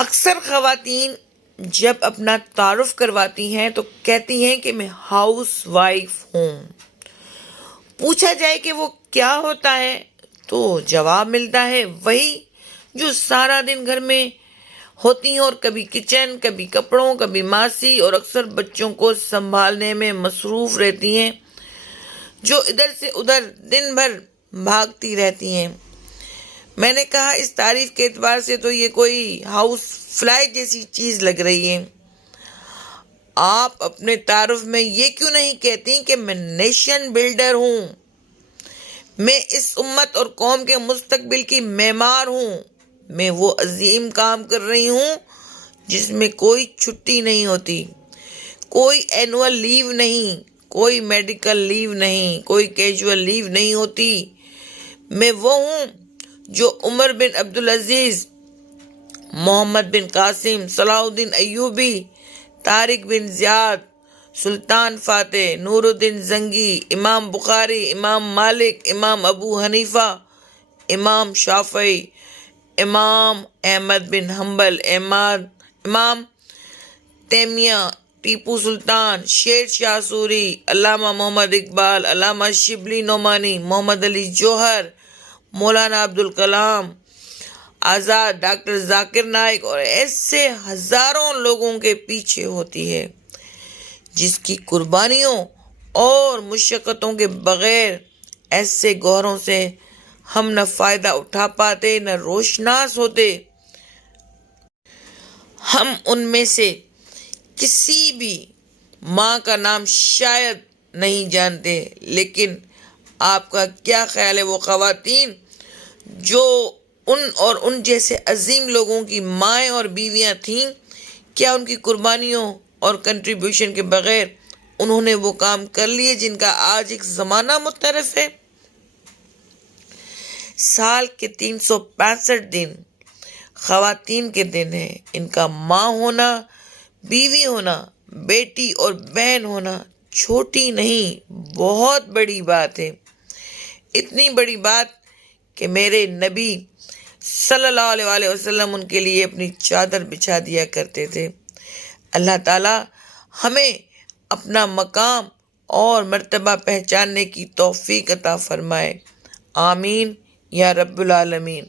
اکثر خواتین جب اپنا تعارف کرواتی ہیں تو کہتی ہیں کہ میں ہاؤس وائف ہوں۔ پوچھا جائے کہ وہ کیا ہوتا ہے تو جواب ملتا ہے وہی جو سارا دن گھر میں ہوتی ہیں، اور کبھی کچن، کبھی کپڑوں، کبھی ماسی، اور اکثر بچوں کو سنبھالنے میں مصروف رہتی ہیں، جو ادھر سے ادھر دن بھر بھاگتی رہتی ہیں۔ میں نے کہا اس تعریف کے اعتبار سے تو یہ کوئی ہاؤس فلائی جیسی چیز لگ رہی ہے۔ آپ اپنے تعارف میں یہ کیوں نہیں کہتی کہ میں نیشن بلڈر ہوں، میں اس امت اور قوم کے مستقبل کی معمار ہوں، میں وہ عظیم کام کر رہی ہوں جس میں کوئی چھٹی نہیں ہوتی، کوئی اینول لیو نہیں، کوئی میڈیکل لیو نہیں، کوئی کیجول لیو نہیں ہوتی۔ میں وہ ہوں جو عمر بن عبدالعزیز، محمد بن قاسم، صلاح الدین ایوبی، طارق بن زیاد، سلطان فاتح، نور الدین زنگی، امام بخاری، امام مالک، امام ابو حنیفہ، امام شافعی، امام احمد بن حنبل، امام تیمیہ، ٹیپو سلطان، شیر شاہ سوری، علامہ محمد اقبال، علامہ شبلی نعمانی، محمد علی جوہر، مولانا عبدالکلام آزاد، ڈاکٹر ذاکر نائک، اور ایسے ہزاروں لوگوں کے پیچھے ہوتی ہے جس کی قربانیوں اور مشقتوں کے بغیر ایسے گوہروں سے ہم نہ فائدہ اٹھا پاتے، نہ روشناس ہوتے۔ ہم ان میں سے کسی بھی ماں کا نام شاید نہیں جانتے، لیکن آپ کا کیا خیال ہے وہ خواتین جو ان جیسے عظیم لوگوں کی مائیں اور بیویاں تھیں، کیا ان کی قربانیوں اور کنٹریبیوشن کے بغیر انہوں نے وہ کام کر لیے جن کا آج ایک زمانہ متعارف ہے؟ سال کے 365 دن خواتین کے دن ہیں۔ ان کا ماں ہونا، بیوی ہونا، بیٹی اور بہن ہونا چھوٹی نہیں، بہت بڑی بات ہے۔ اتنی بڑی بات کہ میرے نبی صلی اللہ علیہ وسلم ان کے لیے اپنی چادر بچھا دیا کرتے تھے۔ اللہ تعالی ہمیں اپنا مقام اور مرتبہ پہچاننے کی توفیق عطا فرمائے، آمین یا رب العالمین۔